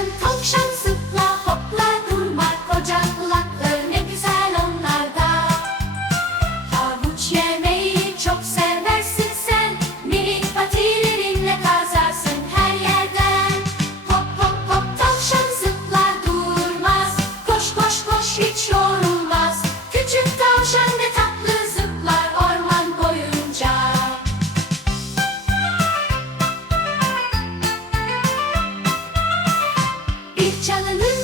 and İlk çalının